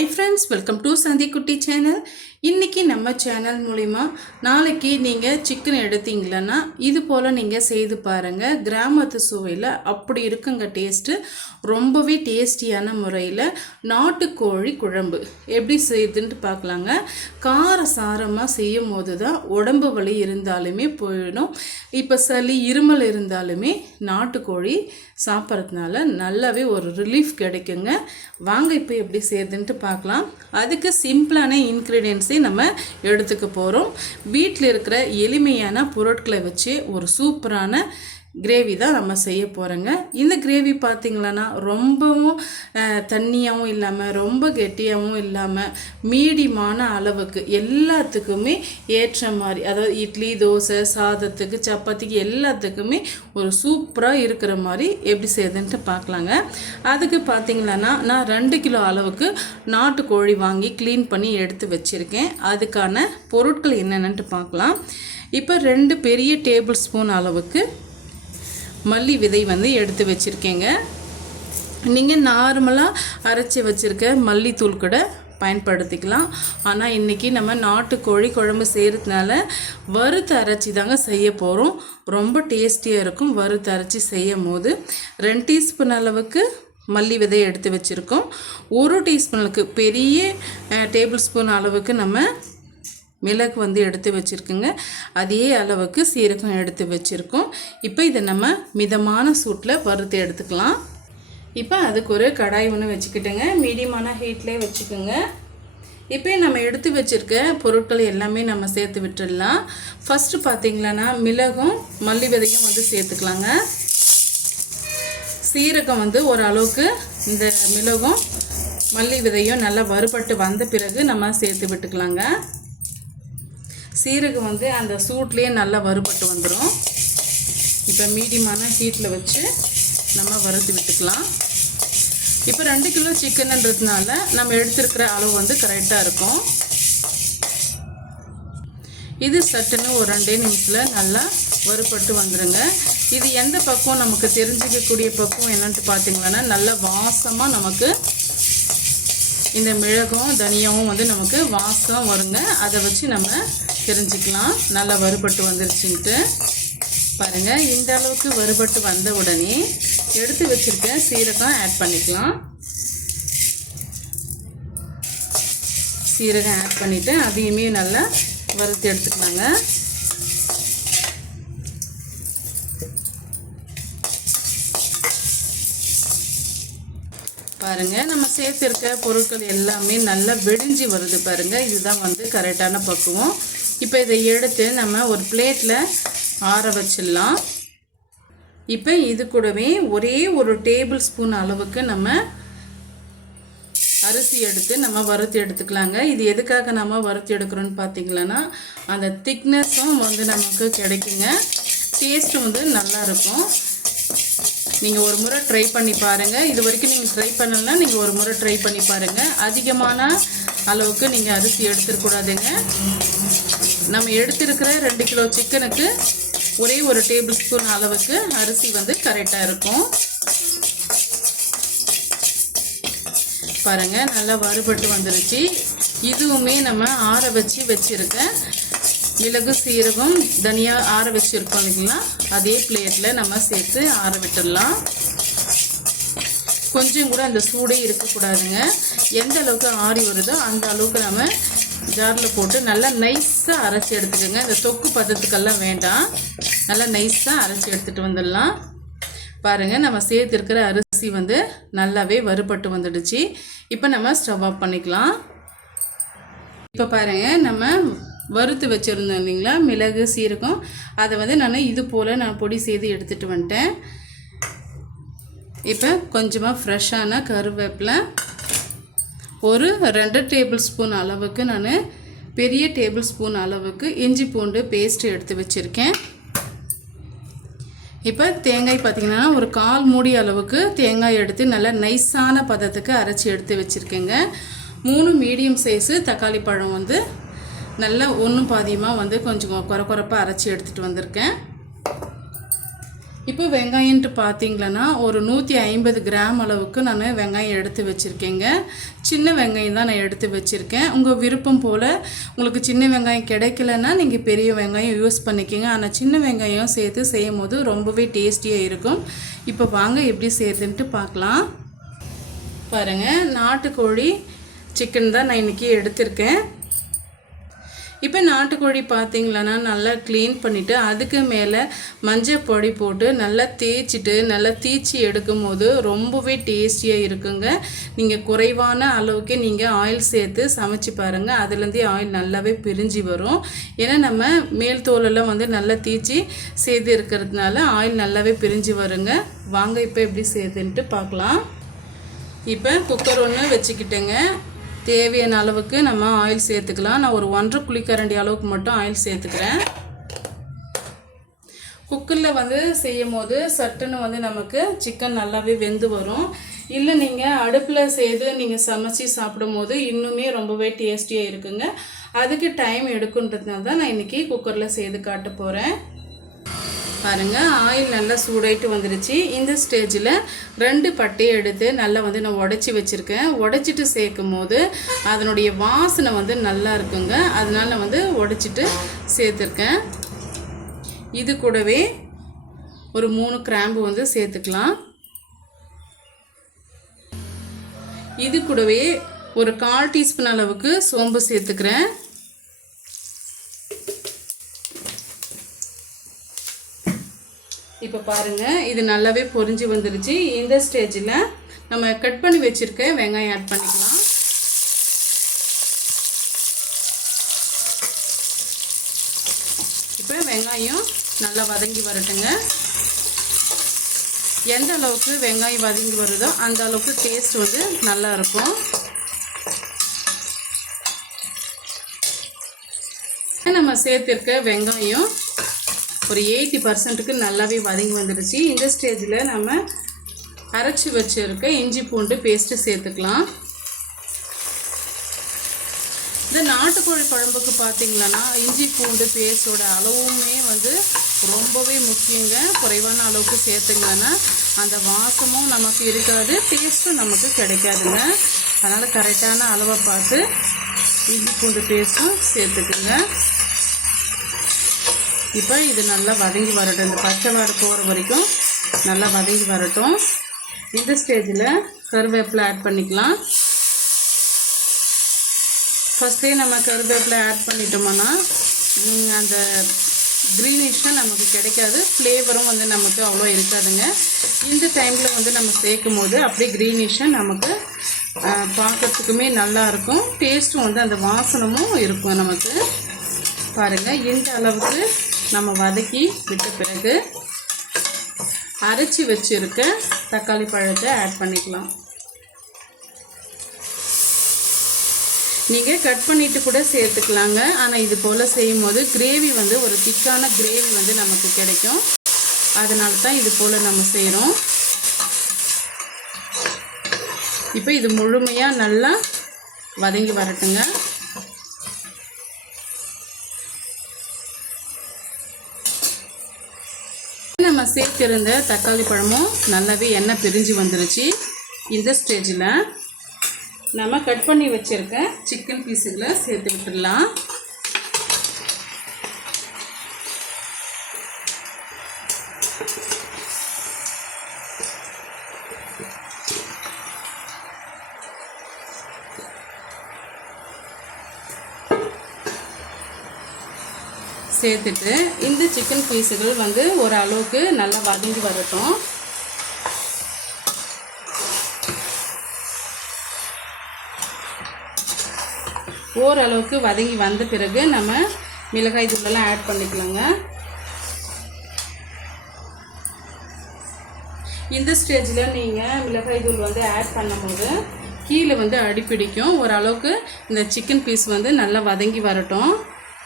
Hi friends welcome to சந்தி குட்டி channel இன்றைக்கி நம்ம சேனல் மூலிமா நாளைக்கு நீங்கள் சிக்கன் எடுத்தீங்களன்னா இது போல் நீங்கள் செய்து பாருங்கள் கிராமத்து சுவையில் அப்படி இருக்குங்க டேஸ்ட்டு ரொம்பவே டேஸ்டியான முறையில் நாட்டுக்கோழி குழம்பு. எப்படி செய்யுதுன்ட்டு பார்க்கலாங்க. கார சாரமாக செய்யும் போது தான் உடம்பு வலி இருந்தாலுமே போயிடும். இப்போ சளி இருமல் இருந்தாலுமே நாட்டுக்கோழி சாப்பிட்றதுனால நல்லாவே ஒரு ரிலீஃப் கிடைக்குங்க. வாங்க இப்போ எப்படி செய்யுதுன்ட்டு பார்க்கலாம். அதுக்கு சிம்பிளான இன்க்ரீடியன்ஸை நம்ம எடுத்துக்க போகிறோம் வீட்டில் இருக்கிற எளிமையான பொருட்களை வச்சு ஒரு சூப்பரான கிரேவி தான் நம்ம செய்ய போகிறோங்க இந்த கிரேவி பார்த்திங்களன்னா ரொம்பவும் தண்ணியாகவும் இல்லாமல் ரொம்ப கெட்டியாகவும் இல்லாமல் மீடியமான அளவுக்கு எல்லாத்துக்குமே ஏற்ற மாதிரி அதாவது இட்லி தோசை சாதத்துக்கு சப்பாத்திக்கு எல்லாத்துக்குமே ஒரு சூப்பராக இருக்கிற மாதிரி எப்படி செய்யுதுன்ட்டு பார்க்கலாங்க அதுக்கு பார்த்திங்களன்னா நான் ரெண்டு கிலோ அளவுக்கு நாட்டுக்கோழி வாங்கி க்ளீன் பண்ணி எடுத்து வச்சுருக்கேன். அதுக்கான பொருட்கள் என்னென்னட்டு பார்க்கலாம் இப்போ ரெண்டு பெரிய டேபிள் ஸ்பூன் அளவுக்கு மல்லி விதை வந்து எடுத்து வச்சுருக்கேங்க. நீங்கள் நார்மலாக அரைச்சி வச்சுருக்க மல்லித்தூள் கூட பயன்படுத்திக்கலாம். ஆனால் இன்றைக்கி நம்ம நாட்டுக்கோழி குழம்பு செய்கிறதுனால வறுத்து அரைச்சி தாங்க செய்ய போகிறோம் ரொம்ப டேஸ்டியாக இருக்கும் வறுத்து அரைச்சி செய்யும் போது ரெண்டு டீஸ்பூன் அளவுக்கு மல்லி விதை எடுத்து வச்சுருக்கோம். ஒரு டீஸ்பூனுக்கு பெரிய டேபிள் ஸ்பூன் அளவுக்கு நம்ம மிளகு வந்து எடுத்து வச்சுருக்குங்க. அதே அளவுக்கு சீரகம் எடுத்து வச்சுருக்கோம். இப்போ இதை நம்ம மிதமான சூட்டில் வறுத்து எடுத்துக்கலாம். இப்போ அதுக்கு ஒரு கடாய் ஒன்று வச்சுக்கிட்டுங்க. மீடியமான ஹீட்லேயே வச்சுக்கோங்க. இப்போ நம்ம எடுத்து வச்சுருக்க பொருட்கள் எல்லாமே நம்ம சேர்த்து விட்டுடலாம். ஃபஸ்ட்டு பார்த்தீங்களன்னா மிளகும் மல்லி விதையும் வந்து சேர்த்துக்கலாங்க. சீரகம் வந்து ஓரளவுக்கு இந்த மிளகும் மல்லி விதையும் நல்லா வறுபட்டு வந்த பிறகு நம்ம சேர்த்து விட்டுக்கலாங்க. சீரகம் வந்து அந்த சூட்லேயே நல்லா வறுபட்டு வந்துடும் இப்போ மீடியமான ஹீட்டில் வச்சு நம்ம வறுத்து விட்டுக்கலாம். இப்போ ரெண்டு கிலோ சிக்கனுன்றதுனால நம்ம எடுத்துருக்கிற அளவு வந்து கரெக்டாக இருக்கும். இது சட்டுன்னு ஒரு ரெண்டே நிமிஷத்தில் நல்லா வறுபட்டு வந்துடுங்க இது எந்த பக்கம் நமக்கு தெரிஞ்சிக்கக்கூடிய பக்கம் என்னன்ட்டு பார்த்தீங்கன்னா நல்லா வாசமாக நமக்கு இந்த மிளகும் தனியாவும் வந்து நமக்கு வாசம் வருங்க. அதை வச்சு நம்ம தெரிஞ்சுக்கலாம். நல்லா வறுபட்டு வந்துருச்சுன்ட்டு. பாருங்கள் இந்த அளவுக்கு வறுபட்டு வந்த உடனே எடுத்து வச்சுருக்க சீரகம் ஆட் பண்ணிக்கலாம். சீரகம் ஆட் பண்ணிவிட்டு அதையுமே நல்லா வறுத்து எடுத்துக்கலாங்க. பாருங்க நம்ம சேர்த்துருக்க பொருட்கள் எல்லாமே நல்லா வெடிஞ்சு வருது பாருங்க. இதுதான் வந்து கரெக்டான பக்குவம். இப்போ இதை எடுத்து நம்ம ஒரு பிளேட்டில் ஆற வச்சிடலாம். இப்போ இது கூடவே ஒரே ஒரு டேபிள் ஸ்பூன் அளவுக்கு நம்ம அரிசி எடுத்து நம்ம வறுத்து எடுத்துக்கலாங்க. இது எதுக்காக நம்ம வறுத்து எடுக்கிறோன்னு பார்த்தீங்களன்னா அந்த திக்னஸும் வந்து நமக்கு கிடைக்குங்க. டேஸ்ட்டும் வந்து நல்லாயிருக்கும். நீங்கள் ஒரு முறை ட்ரை பண்ணி பாருங்கள் இது வரைக்கும் நீங்கள் ட்ரை பண்ணலன்னா நீங்கள் ஒரு முறை ட்ரை பண்ணி பாருங்கள் அதிகமான அளவுக்கு நீங்கள் அரிசி எடுத்துடக்கூடாதுங்க நம்ம எடுத்திருக்கிற ரெண்டு கிலோ சிக்கனுக்கு ஒரே ஒரு டேபிள் ஸ்பூன் அளவுக்கு அரிசி வந்து கரெக்டாக இருக்கும். பாருங்க நல்லா வறுபட்டு வந்துருச்சு. இதுவுமே நம்ம ஆற வச்சு வச்சுருக்க மிளகு சீரகம் தனியா ஆற வச்சுருக்கோம் இல்லைங்களா? அதே பிளேட்டில் நம்ம சேர்த்து ஆற விட்டுடலாம். கொஞ்சம் கூட அந்த சூடே இருக்கக்கூடாதுங்க. எந்த அளவுக்கு ஆறி வருதோ அந்த அளவுக்கு நம்ம ஜாரில் போட்டு நல்லா நைஸாக அரைச்சி எடுத்துக்கோங்க. இந்த தொக்கு பதத்துக்கெல்லாம் வேண்டாம். நல்லா நைஸாக அரைச்சி எடுத்துகிட்டு வந்துடலாம். பாருங்கள் நம்ம சேர்த்துருக்கிற அரிசி வந்து நல்லாவே வறுபட்டு வந்துடுச்சு. இப்போ நம்ம ஸ்டவ் ஆஃப் பண்ணிக்கலாம். இப்போ பாருங்கள் நம்ம வறுத்து வச்சுருந்தோம் இல்லைங்களா? மிளகு சீரகம். அதை வந்து நான் இது போல் நான் பொடி செய்து எடுத்துகிட்டு வந்துட்டேன். இப்போ கொஞ்சமாக ஃப்ரெஷ்ஷான கருவேப்பிலை ஒரு ரெண்டு டேபிள் ஸ்பூன் அளவுக்கு நான் பெரிய டேபிள் ஸ்பூன் அளவுக்கு இஞ்சி பூண்டு பேஸ்ட் எடுத்து வச்சுருக்கேன். இப்போ தேங்காய் பார்த்திங்கன்னா ஒரு கால் மூடி அளவுக்கு தேங்காய் எடுத்து நல்லா நைஸான பதத்துக்கு அரைச்சி எடுத்து வச்சுருக்கேங்க. மூணு மீடியம் சைஸு தக்காளி பழம் வந்து நல்லா ஒன்றும் பாதியமாக வந்து கொஞ்சம் குறை குறைப்பாக அரைச்சி எடுத்துகிட்டு வந்திருக்கேன். இப்போ வெங்காயம்ட்டு பார்த்தீங்களன்னா ஒரு நூற்றி ஐம்பது கிராம் அளவுக்கு நான் வெங்காயம் எடுத்து வச்சுருக்கேங்க. சின்ன வெங்காயம் தான் நான் எடுத்து வச்சுருக்கேன். உங்கள் விருப்பம் போல் உங்களுக்கு சின்ன வெங்காயம் கிடைக்கலன்னா நீங்கள் பெரிய வெங்காயம் யூஸ் பண்ணிக்கோங்க. ஆனால் சின்ன வெங்காயம் சேர்த்து செய்யும் போது ரொம்பவே டேஸ்டியாக இருக்கும். இப்போ வாங்க எப்படி செய்யுதுன்ட்டு பார்க்கலாம். பாருங்கள் நாட்டுக்கோழி சிக்கன் தான் நான் இன்றைக்கி எடுத்திருக்கேன். இப்போ நாட்டுக்கோழி பார்த்தீங்களன்னா நல்லா க்ளீன் பண்ணிவிட்டு அதுக்கு மேலே மஞ்சள் பொடி போட்டு நல்லா தேய்ச்சிட்டு நல்லா தீச்சி எடுக்கும் போது ரொம்பவே டேஸ்டியாக இருக்குங்க. நீங்கள் குறைவான அளவுக்கு நீங்கள் ஆயில் சேர்த்து சமைச்சு பாருங்கள் அதுலேருந்தே ஆயில் நல்லாவே பிரிஞ்சு வரும். ஏன்னா நம்ம மேல் தோலெல்லாம் வந்து நல்லா தீச்சி செய்து இருக்கிறதுனால ஆயில் நல்லாவே பிரிஞ்சு வருங்க. வாங்க இப்போ எப்படி சேர்த்துன்ட்டு பார்க்கலாம் இப்போ குக்கர் ஒன்று வச்சுக்கிட்டேங்க. தேவையான அளவுக்கு நம்ம ஆயில் சேர்த்துக்கலாம். நான் ஒரு ஒன்றரை குழிக்கரண்டி அளவுக்கு மட்டும் ஆயில் சேர்த்துக்கிறேன். குக்கரில் வந்து செய்யும் போது சட்டுன்னு வந்து நமக்கு சிக்கன் நல்லாவே வெந்து வரும். இல்லை நீங்கள் அடுப்பில் செய்து நீங்கள் சமைச்சி சாப்பிடும் போது இன்னுமே ரொம்பவே டேஸ்டியாக இருக்குங்க. அதுக்கு டைம் எடுக்குன்றதுனால தான் நான் இன்றைக்கி குக்கரில் செய்து காட்ட போகிறேன் பாருங்கள் ஆயில் நல்லா சூடாயிட்டு வந்துடுச்சு இந்த ஸ்டேஜில் ரெண்டு பட்டையை எடுத்து நல்லா வந்து நான் உடச்சி வச்சுருக்கேன். உடச்சிட்டு சேர்க்கும் போது அதனுடைய வாசனை வந்து நல்லா இருக்குங்க. அதனால் நான் வந்து உடச்சிட்டு சேர்த்துருக்கேன். இது கூடவே ஒரு மூணு கிராம்பு வந்து சேர்த்துக்கலாம். இது கூடவே ஒரு கால் டீஸ்பூன் அளவுக்கு சோம்பு சேர்த்துக்கிறேன். இப்போ பாருங்கள் இது நல்லாவே பொரிஞ்சு வந்துருச்சு. இந்த ஸ்டேஜில் நம்ம கட் பண்ணி வச்சுருக்க வெங்காயம் ஆட் பண்ணிக்கலாம். இப்போ வெங்காயம் நல்லா வதங்கி வரட்டுங்க. எந்த அளவுக்கு வெங்காயம் வதங்கி வருதோ அந்த அளவுக்கு டேஸ்ட் வந்து நல்லா இருக்கும். நம்ம சேர்த்திருக்க வெங்காயம் ஒரு எயிட்டி பர்சன்ட்டுக்கு நல்லாவே வதங்கி வந்துடுச்சு இந்த ஸ்டேஜில் நம்ம அரைச்சி வச்சுருக்க இஞ்சி பூண்டு பேஸ்ட்டு சேர்த்துக்கலாம். இந்த நாட்டுக்கோழி குழம்புக்கு பார்த்திங்கன்னா இஞ்சி பூண்டு பேஸ்டோட அளவுமே வந்து ரொம்பவே முக்கியங்க. குறைவான அளவுக்கு சேர்த்துங்கன்னா அந்த வாசமும் நமக்கு இருக்காது டேஸ்ட்டும் நமக்கு கிடைக்காதுங்க. அதனால் கரெக்டான அளவை பார்த்து இஞ்சி பூண்டு பேஸ்ட்டும் சேர்த்துக்குங்க. இப்போ இது நல்லா வதங்கி வரட்டும். இந்த பச்சை வாடை போகிற வரைக்கும் நல்லா வதங்கி வரட்டும். இந்த ஸ்டேஜில் கருவேப்பிலை ஆட் பண்ணிக்கலாம். ஃபஸ்ட்டே நம்ம கருவேப்பிலை ஆட் பண்ணிட்டோம்னா அந்த க்ரீனிஷாக நமக்கு கிடைக்காது. ஃப்ளேவரும் வந்து நமக்கு அவ்வளோ இருக்காதுங்க. இந்த டைமில் வந்து நம்ம சேர்க்கும் போது அப்படியே க்ரீனிஷாக நமக்கு பார்க்குறதுக்குமே நல்லாயிருக்கும் டேஸ்ட்டும் வந்து அந்த வாசனமும் இருக்கும் நமக்கு. பாருங்கள் இந்த அளவுக்கு நம்ம வதக்கி விட்ட பிறகு அரைச்சி வச்சுருக்க தக்காளி பழத்தை ஆட் பண்ணிக்கலாம். நீங்கள் கட் பண்ணிவிட்டு கூட சேர்த்துக்கலாங்க. ஆனால் இது போல் செய்யும் போது கிரேவி வந்து ஒரு திக்கான கிரேவி வந்து நமக்கு கிடைக்கும். அதனால தான் இது போல் நம்ம செய்கிறோம் இப்போ இது முழுமையாக நல்லா வதங்கி வரட்டுங்க. நம்ம சேர்த்திருந்த தக்காளி பழமும் நல்லாவே எண்ணெய் பிரிஞ்சு வந்துருச்சு. இந்த ஸ்டேஜில் நம்ம கட் பண்ணி வச்சுருக்க சிக்கன் பீஸுகளை சேர்த்து விட்டுடலாம். சேர்த்துட்டு இந்த சிக்கன் பீஸுகள் வந்து ஒரு அளவுக்கு நல்லா வதங்கி வரட்டும். ஓரளவுக்கு வதங்கி வந்த பிறகு நம்ம மிளகாய் தூளெல்லாம் ஆட் பண்ணிக்கலாங்க. இந்த ஸ்டேஜில் நீங்கள் மிளகாய் தூள் வந்து ஆட் பண்ணும்போது கீழே வந்து அடிப்பிடிக்கும் ஓரளவுக்கு இந்த சிக்கன் பீஸ் வந்து நல்லா வதங்கி வரட்டும்.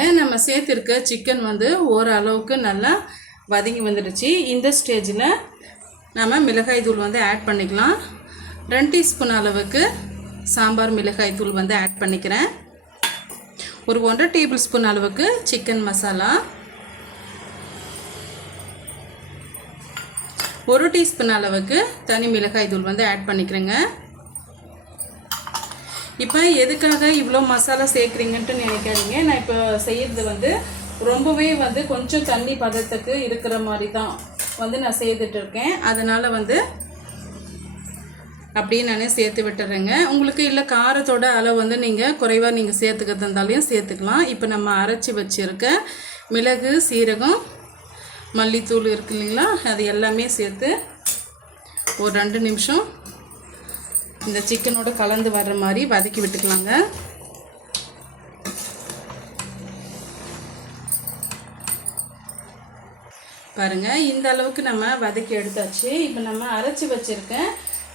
நம்ம சேர்த்துருக்க சிக்கன் வந்து ஓரளவுக்கு நல்லா வதங்கி வந்துடுச்சு. இந்த ஸ்டேஜில் நம்ம மிளகாய் தூள் வந்து ஆட் பண்ணிக்கலாம். ரெண்டு டீஸ்பூன் அளவுக்கு சாம்பார் மிளகாய் தூள் வந்து ஆட் பண்ணிக்கிறேன். ஒரு ஒன்றரை டேபிள் ஸ்பூன் அளவுக்கு சிக்கன் மசாலா ஒரு டீஸ்பூன் அளவுக்கு தனி மிளகாய் தூள் வந்து ஆட் பண்ணிக்கிறேங்க. இப்போ எதுக்காக இவ்வளோ மசாலா சேர்க்குறீங்கன்ட்டு நினைக்காதீங்க. நான் இப்போ செய்கிறது வந்து ரொம்பவே வந்து கொஞ்சம் தண்ணி பதத்துக்கு இருக்கிற மாதிரி தான் வந்து நான் செய்துட்டு இருக்கேன். அதனால் வந்து அப்படியே நான் சேர்த்து விட்டுறேங்க. உங்களுக்கு இல்லை காரத்தோட அளவு வந்து நீங்கள் குறைவாக நீங்கள் சேர்த்துக்கிறது இருந்தாலையும் சேர்த்துக்கலாம். இப்போ நம்ம அரைச்சி வச்சுருக்க மிளகு சீரகம் மல்லித்தூள் இருக்கு இல்லைங்களா? அது எல்லாமே சேர்த்து ஒரு ரெண்டு நிமிஷம் இந்த சிக்கனோட கலந்து வர்ற மாதிரி வதக்கி விட்டுக்கலாங்க. பாருங்க இந்த அளவுக்கு நம்ம வதக்கி எடுத்தாச்சு. இப்போ நம்ம அரைச்சி வச்சிருக்க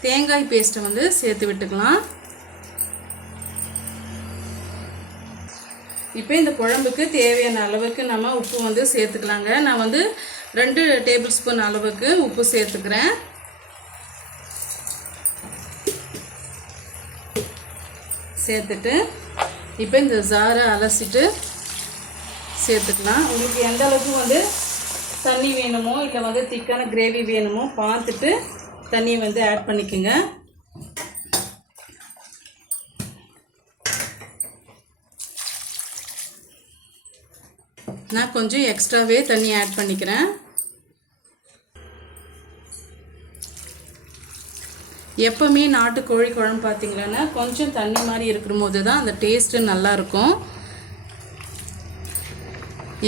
தேங்காய் பேஸ்ட்டை வந்து சேர்த்து விட்டுக்கலாம். இப்போ இந்த குழம்புக்கு தேவையான அளவுக்கு நம்ம உப்பு வந்து சேர்த்துக்கலாங்க. நான் வந்து ரெண்டு டேபிள் ஸ்பூன் அளவுக்கு உப்பு சேர்த்துக்கிறேன். சேர்த்துட்டு இப்போ இந்த ஜாரை அலசிட்டு சேர்த்துக்கலாம். உங்களுக்கு எந்த அளவுக்கு வந்து தண்ணி வேணுமோ இல்லை வந்து திக்கான கிரேவி வேணுமோ பார்த்துட்டு தண்ணியை வந்து ஆட் பண்ணிக்கோங்க. நான் கொஞ்சம் எக்ஸ்ட்ராவே தண்ணி ஆட் பண்ணிக்கிறேன். எப்போவுமே நாட்டுக்கோழி குழம்பு பார்த்திங்கன்னா கொஞ்சம் தண்ணி மாதிரி இருக்கிற போது தான் அந்த டேஸ்ட்டு நல்லாயிருக்கும்.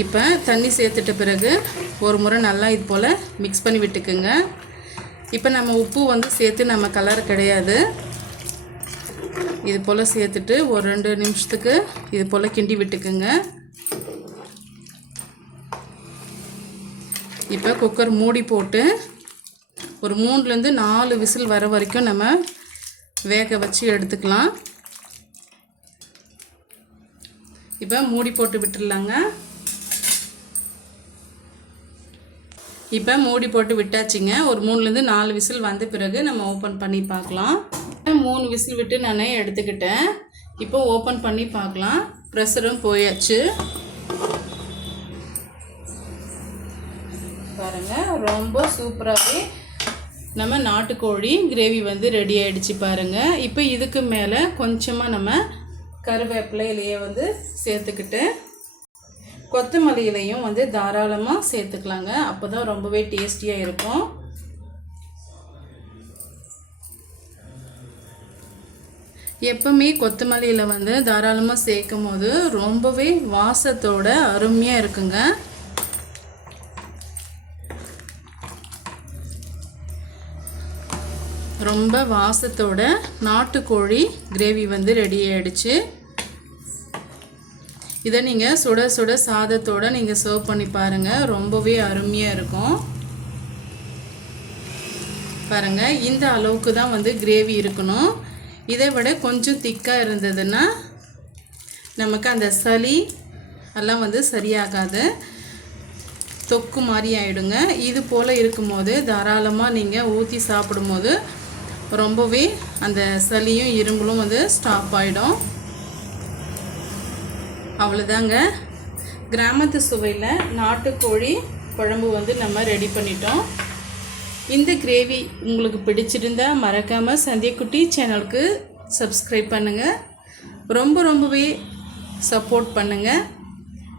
இப்போ தண்ணி சேர்த்துட்ட பிறகு ஒரு முறை நல்லா இது போல் மிக்ஸ் பண்ணி விட்டுக்குங்க. இப்போ நம்ம உப்பு வந்து சேர்த்து நம்ம கலர் கிடையாது. இது போல் சேர்த்துட்டு ஒரு ரெண்டு நிமிஷத்துக்கு இது போல் கிண்டி விட்டுக்குங்க. இப்போ குக்கர் மூடி போட்டு ஒரு மூணுலேருந்து நாலு விசில் வர வரைக்கும் நம்ம வேக வச்சு எடுத்துக்கலாம். இப்போ மூடி போட்டு விட்டுடலாங்க. இப்போ மூடி போட்டு விட்டாச்சுங்க. ஒரு மூணுலேருந்து நாலு விசில் வந்த பிறகு நம்ம ஓப்பன் பண்ணி பார்க்கலாம். மூணு விசில் விட்டு நான் எடுத்துக்கிட்டேன். இப்போ ஓப்பன் பண்ணி பார்க்கலாம். ப்ரெஷரும் போயாச்சு. பாருங்கள் ரொம்ப சூப்பராகவே நம்ம நாட்டுக்கோழி கிரேவி வந்து ரெடி ஆகிடுச்சு பாருங்கள் இப்போ இதுக்கு மேலே கொஞ்சமாக நம்ம கருவேப்பிலையிலையே வந்து சேர்த்துக்கிட்டு கொத்தமல்லியிலையும் வந்து தாராளமாக சேர்த்துக்கலாங்க. அப்போ தான் ரொம்பவே டேஸ்டியாக இருக்கும். எப்பவுமே கொத்தமல்லியில் வந்து தாராளமாக சேர்க்கும் போது ரொம்பவே வாசத்தோட அருமையாக இருக்குங்க. ரொம்ப வாசத்தோட நாட்டுக்கோழி கிரேவி வந்து ரெடி ஆகிடுச்சு இதை நீங்கள் சுட சுட சாதத்தோட நீங்கள் சர்வ் பண்ணி பாருங்கள் ரொம்பவே அருமையாக இருக்கும். பாருங்கள் இந்த அளவுக்கு தான் வந்து கிரேவி இருக்கணும். இதை விட கொஞ்சம் திக்காக இருந்ததுன்னா நமக்கு அந்த சளி எல்லாம் வந்து சரியாகாது. தொக்கு மாதிரி ஆகிடுங்க இது போல் இருக்கும்போது தாராளமாக நீங்கள் ஊற்றி சாப்பிடும்போது ரொம்பவே அந்த சளியும் இரும்பலும் வந்து ஸ்டாப் ஆகிடும் அவ்வளோதாங்க கிராமத்து சுவையில் நாட்டுக்கோழி குழம்பு வந்து நம்ம ரெடி பண்ணிட்டோம். இந்த கிரேவி உங்களுக்கு பிடிச்சிருந்தா மறக்காமல் சந்தியக்குட்டி சேனலுக்கு சப்ஸ்கிரைப் பண்ணுங்கள் ரொம்ப ரொம்பவே சப்போர்ட் பண்ணுங்கள்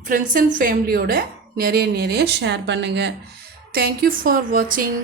ஃப்ரெண்ட்ஸ் அண்ட் ஃபேமிலியோட நிறைய நிறைய ஷேர் பண்ணுங்கள் தேங்க்யூ ஃபார் வாட்சிங்